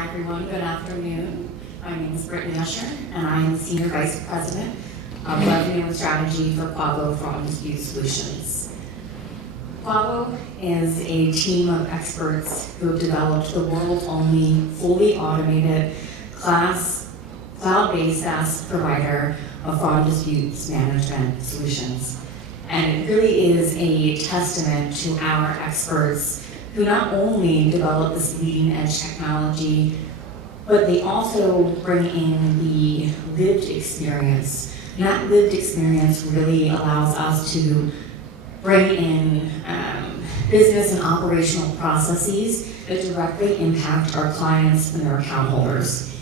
Hi everyone, good afternoon. My name is Brittany Usher, and I am Senior Vice President of Revenue and Strategy for Quavo Fraud Dispute Solutions. Quavo is a team of experts who have developed the world's only fully automated cloud-based SaaS provider of fraud disputes management solutions. And it really is a testament to our experts who not only develop this leading edge technology, but they also bring in the lived experience. And that lived experience really allows us to bring in business and operational processes that directly impact our clients and their account holders.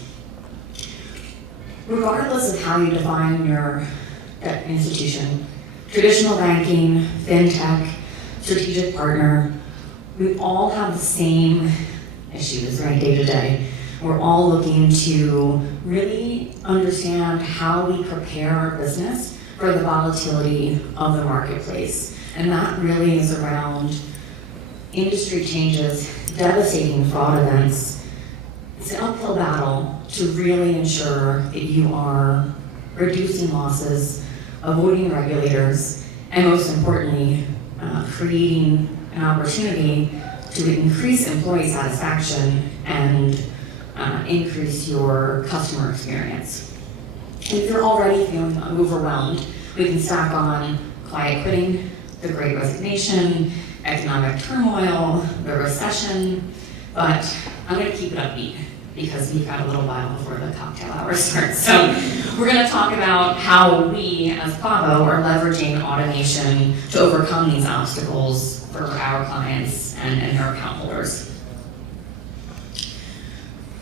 Regardless of how you define your institution, traditional banking, fintech, strategic partner, we all have the same issues, right, day to day. We're all looking to really understand how we prepare our business for the volatility of the marketplace. And that really is around industry changes, devastating fraud events. It's an uphill battle to really ensure that you are reducing losses, avoiding regulators, and most importantly, creating an opportunity to increase employee satisfaction and increase your customer experience. And if you're already feeling overwhelmed, we can stack on quiet quitting, the Great Resignation, economic turmoil, the recession, but I'm going to keep it upbeat because we've got a little while before the cocktail hour starts. So we're going to talk about how we as Quavo are leveraging automation to overcome these obstacles for our clients and their account holders.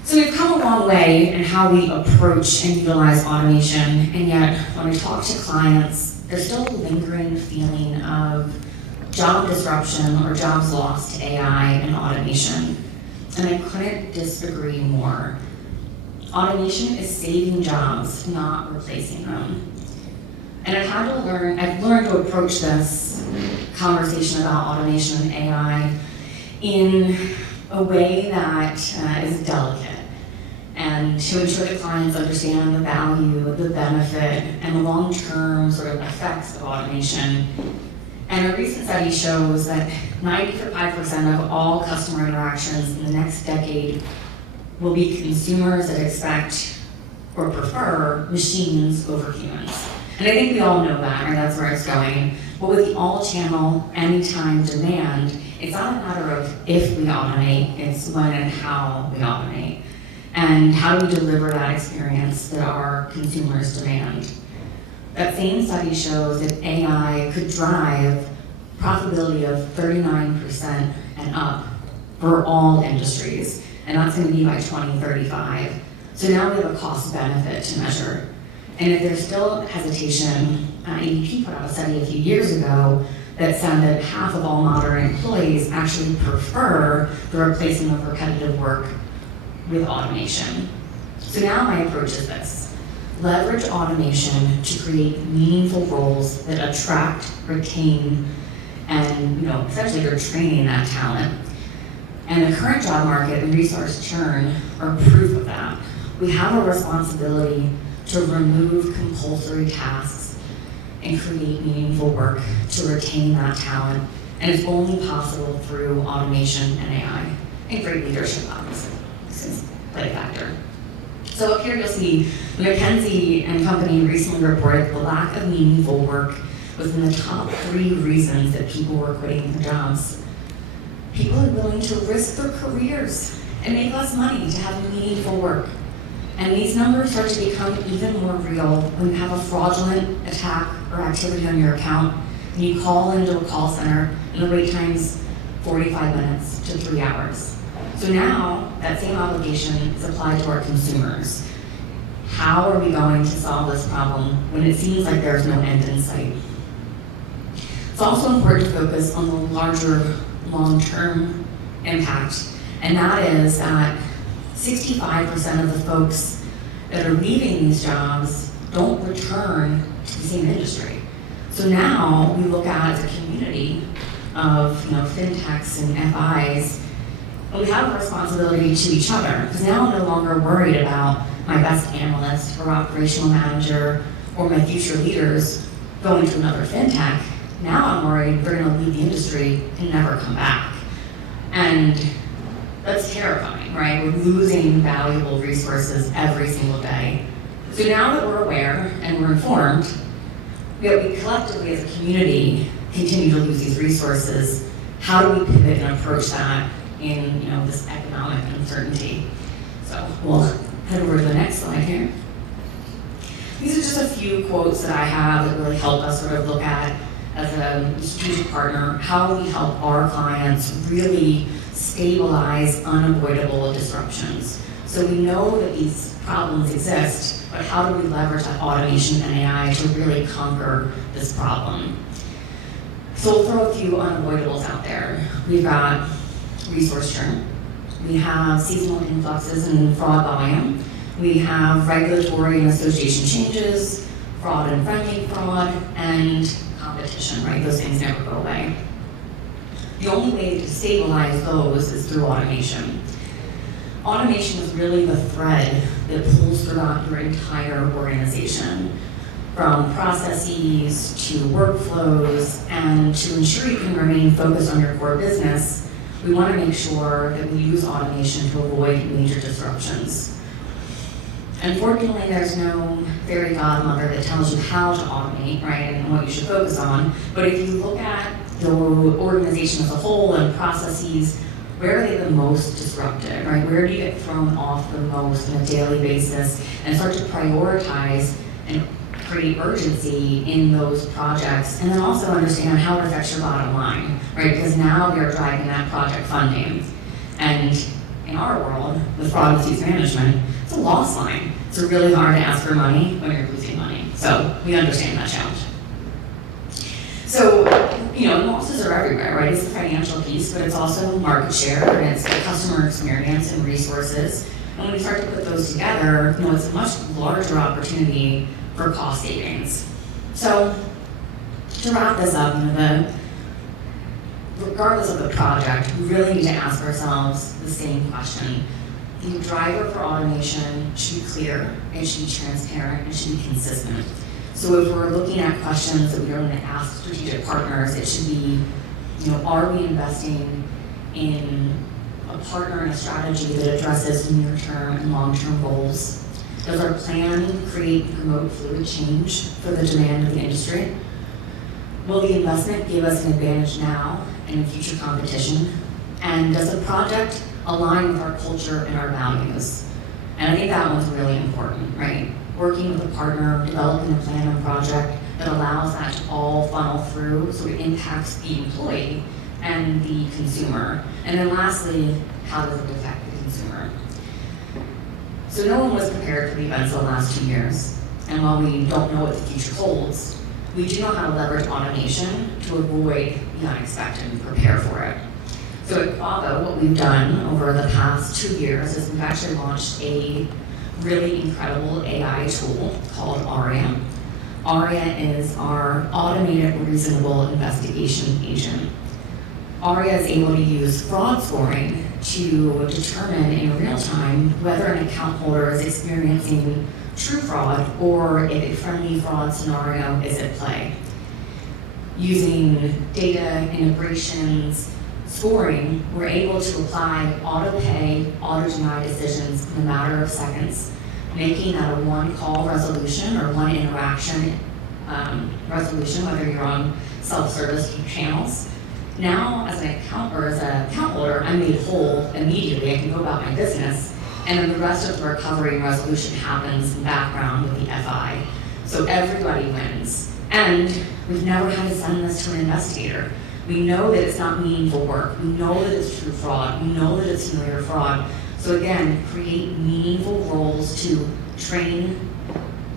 So we've come a long way in how we approach and utilize automation, and yet when we talk to clients, there's still a lingering feeling of job disruption or jobs lost to AI and automation. And I couldn't disagree more. Automation is saving jobs, not replacing them. And I've learned to approach this conversation about automation and AI in a way that is delicate, and to ensure that clients understand the value, the benefit, and the long-term sort of effects of automation. And a recent study shows that 95% of all customer interactions in the next decade will be consumers that expect or prefer machines over humans. And I think we all know that, and that's where it's going. But with the all-channel, anytime demand, it's not a matter of if we automate, it's when and how we automate. And how do we deliver that experience that our consumers demand? That same study shows that AI could drive profitability of 39% and up for all industries, and that's going to be by 2035. So now we have a cost benefit to measure. And if there's still hesitation, ADP put out a study a few years ago that said that half of all modern employees actually prefer the replacement of repetitive work with automation. So now my approach is this: leverage automation to create meaningful roles that attract, retain, and essentially you're training that talent. And the current job market and resource churn are proof of that. We have a responsibility to remove compulsory tasks and create meaningful work to retain that talent. And it's only possible through automation and AI, and great leadership, obviously. This is play a factor. So up here you'll see McKinsey and Company recently reported the lack of meaningful work was in the top 3 reasons that people were quitting their jobs. People are willing to risk their careers and make less money to have meaningful work. And these numbers start to become even more real when you have a fraudulent attack or activity on your account, and you call into a call center, and the wait time's 45 minutes to 3 hours. So now, that same obligation is applied to our consumers. How are we going to solve this problem when it seems like there's no end in sight? It's also important to focus on the larger long-term impact, and that is that 65% of the folks that are leaving these jobs don't return to the same industry. So now we look at as a community of fintechs and FIs, And we have a responsibility to each other, because now I'm no longer worried about my best analyst or operational manager or my future leaders going to another fintech. Now I'm worried they're going to leave the industry and never come back. And that's terrifying, right? We're losing valuable resources every single day. So now that we're aware and we're informed, we collectively as a community continue to lose these resources. How do we pivot and approach that in this economic uncertainty? So we'll head over to the next slide here. These are just a few quotes that I have that really help us sort of look at, as a strategic partner, how we help our clients really stabilize unavoidable disruptions. So we know that these problems exist, but how do we leverage that automation and AI to really conquer this problem? So we'll throw a few unavoidables out there. We've got resource churn. We have seasonal influxes and fraud volume. We have regulatory and association changes, fraud and friendly fraud, and competition, right? Those things never go away. The only way to stabilize those is through automation. Automation is really the thread that pulls throughout your entire organization, from processes to workflows, and to ensure you can remain focused on your core business. We want to make sure that we use automation to avoid major disruptions. Unfortunately, there's no fairy godmother that tells you how to automate, right, and what you should focus on. But if you look at the organization as a whole and processes, where are they the most disrupted, right? Where do you get thrown off the most on a daily basis, and start to prioritize and create urgency in those projects, and then also understand how it affects your bottom line, right? Because now we are driving that project funding. And in our world, with fraud and disease management, it's a loss line. It's really hard to ask for money when you're losing money. So we understand that challenge. So, losses are everywhere, right? It's the financial piece, but it's also market share, and it's the customer experience and resources. And when we start to put those together, it's a much larger opportunity for cost savings. So, to wrap this up, regardless of the project, we really need to ask ourselves the same question. The driver for automation should be clear, it should be transparent, it should be consistent. So if we're looking at questions that we are going to ask strategic partners, it should be, are we investing in a partner and a strategy that addresses near-term and long-term goals? Does our plan create and promote fluid change for the demand of the industry? Will the investment give us an advantage now and in future competition? And does the project align with our culture and our values? And I think that one's really important, right? Working with a partner, developing a plan and project that allows that to all funnel through so it impacts the employee and the consumer. And then lastly, how does it affect the consumer? So no one was prepared for the events of the last 2 years. And while we don't know what the future holds, we do know how to leverage automation to avoid the unexpected and prepare for it. So at Quavo, what we've done over the past 2 years is we've actually launched a really incredible AI tool called Aria. Aria is our automated reasonable investigation agent. Aria is able to use fraud scoring to determine in real time whether an account holder is experiencing true fraud or if a friendly fraud scenario is at play. Using data integrations, scoring, we're able to apply auto-pay, auto-deny decisions in a matter of seconds, making that a one-call resolution or one interaction resolution, whether you're on self-service channels. Now, as an account holder, I'm made whole immediately. I can go about my business, and then the rest of the recovery and resolution happens in the background with the FI. So everybody wins. And we've never had to send this to an investigator. We know that it's not meaningful work. We know that it's true fraud. We know that it's familiar fraud. So again, create meaningful roles to train,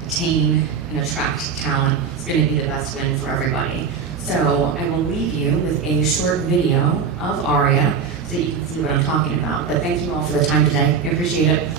retain, and attract talent. It's going to be the best win for everybody. So I will leave you with a short video of Aria so you can see what I'm talking about. But thank you all for the time today. I appreciate it.